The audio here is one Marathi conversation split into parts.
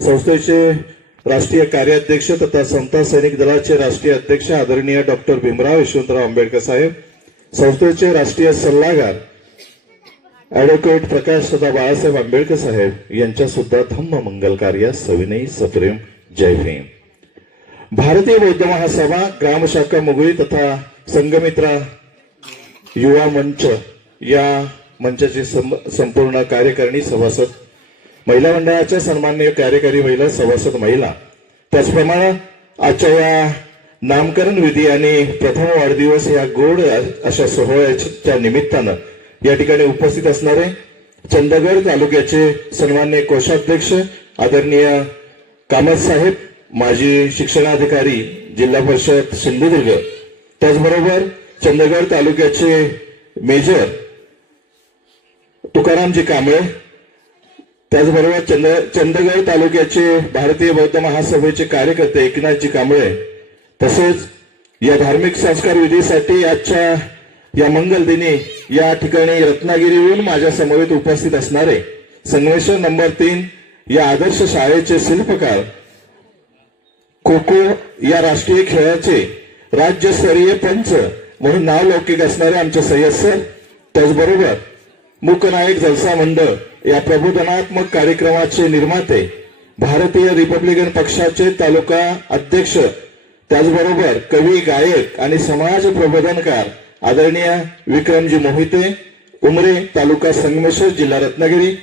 संस्थेचे राष्ट्रीय कार्याध्यक्ष तथा समता सैनिक दलाचे राष्ट्रीय अध्यक्ष आदरणीय डॉक्टर भीमराव यशवंतराव आंबेडकर साहेब, संस्थेचे राष्ट्रीय सल्लागार ॲडव्होकेट प्रकाश तथा बाळासाहेब आंबेडकर साहेब यांच्या सुद्धा धम्म मंगल कार्यास सविनयी सप्रेम जय भीम. भारतीय बौद्ध महासभा, ग्रामशाखा मुगळी तथा संघमित्रा युवा मंच या मंचाची संपूर्ण कार्यकारिणी सभासद, महिला मंडळाच्या सन्माननीय कार्यकारी महिला सभासद महिला, त्याचप्रमाणे आजच्या या नामकरण विधी आणि प्रथम वाढदिवस या गोड अशा सोहळ्याच्या निमित्तानं या ठिकाणी उपस्थित असणारे चंदगड तालुक्याचे सन्माननीय कोषाध्यक्ष आदरणीय कामत साहेब, माजी शिक्षणाधिकारी जिल्हा परिषद सिंधुदुर्ग, त्याचबरोबर चंदगड तालुक्याचे मेजर तुकारामजी कांबळे, त्याचबरोबर चंदगड तालुक्याचे भारतीय बौद्ध महासभेचे कार्यकर्ते एकनाथजी कांबळे, तसेच या धार्मिक संस्कार विधीसाठी आजच्या या मंगल दिनी या ठिकाणी रत्नागिरीहून माझ्या समवेत उपस्थित असणारे संगमेश्वर नंबर 3 या आदर्श शाळेचे शिल्पकार, खो खो या राष्ट्रीय खेळाचे राज्यस्तरीय पंच म्हणून नावलौकिक असणारे आमचे सय्यद सर, त्याचबरोबर मूकनायक जलसा मंडळ या प्रबोधनात्मक कार्यक्रमाचे निर्माते, भारतीय रिपब्लिकन पक्षाचे तालुका अध्यक्ष, त्याचबरोबर कवी, गायक आणि समाज प्रबोधनकार आदरणीय विक्रमजी मोहिते, उमरे, तालुका संगमेश्वर, जिल्हा रत्नागिरी,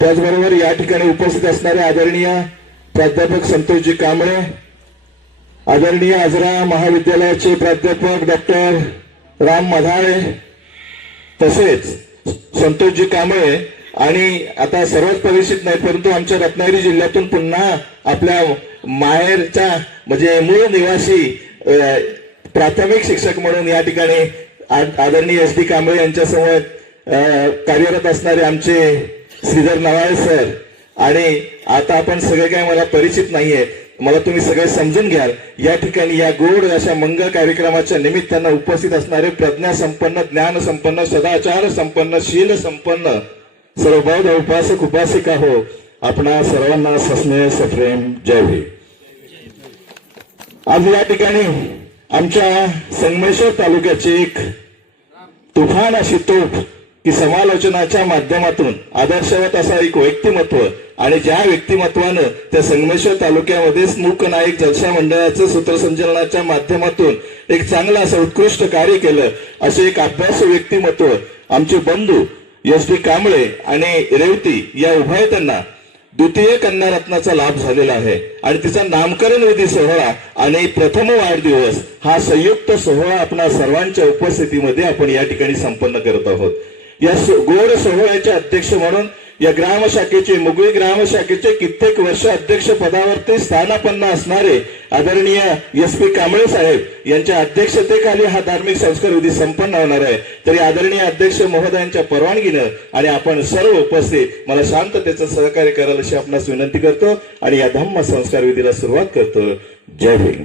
त्याचबरोबर या ठिकाणी उपस्थित असणारे आदरणीय प्राध्यापक संतोषजी कांबळे, आदरणीय आजरा महाविद्यालयाचे प्राध्यापक डॉक्टर राम मधाळे, तसेच संतोषजी कांबळे आणि आता सर्वच परिचित नाही परंतु आमच्या रत्नागिरी जिल्ह्यातून पुन्हा आपल्या माहेरच्या म्हणजे मूळ निवासी प्राथमिक शिक्षक म्हणून या ठिकाणी आदरणीय एस डी कांबळे यांच्या समोर कार्यरत असणारे आमचे श्रीधर नवाळे सर, आणि आता आपण सगळे काय मला परिचित नाहीये, मला तुम्ही सगळे समजून घ्याल. या ठिकाणी या गोड अशा मंगल कार्यक्रमाच्या निमित्तानं उपस्थित असणारे प्रज्ञा संपन्न, ज्ञान संपन्न, सदाचार संपन्न, शील संपन्न सर्व बौद्ध उपासक उपासिका हो, आपणा सर्वांना सस्नेह सप्रेम जय भीम. आज या ठिकाणी आमच्या संगमेश्वर तालुक्याची एक तुफान अशी तोफ की समालोचनाच्या माध्यमातून आदर्शवत असा एक व्यक्तिमत्व, आणि ज्या व्यक्तिमत्वानं त्या संगमेश्वर तालुक्यामध्ये मूकनायक जलसा मंडळाचं सूत्रसंचलनाच्या माध्यमातून एक चांगलं असं उत्कृष्ट कार्य केलं, असे एक अभ्यासू व्यक्तिमत्व आमचे बंधू एस डी कांबळे आणि रेवती या उभयतांना द्वितीय कन्या रत्नाचा लाभ झालेला आहे, आणि तिचा नामकरण विधी सोहळा आणि प्रथम वाढदिवस हा संयुक्त सोहळा आपणा सर्वांच्या उपस्थितीमध्ये आपण या ठिकाणी संपन्न करत आहोत. या गोड सोहळ्याचे अध्यक्ष म्हणून या ग्रामशाखेचे, मुगळी ग्रामशाखेचे कित्येक वर्ष अध्यक्ष पदावरती स्थानापन्न असणारे आदरणीय एस पी कांबळे साहेब यांच्या अध्यक्षतेखाली हा धार्मिक संस्कार विधी संपन्न होणार आहे. तरी आदरणीय अध्यक्ष महोदयांच्या परवानगीनं आणि आपण सर्व उपस्थित मला शांततेचं सहकार्य करायला अशी आपणास विनंती करतो आणि या धम्म संस्कार विधीला सुरुवात करतो. जय भीम.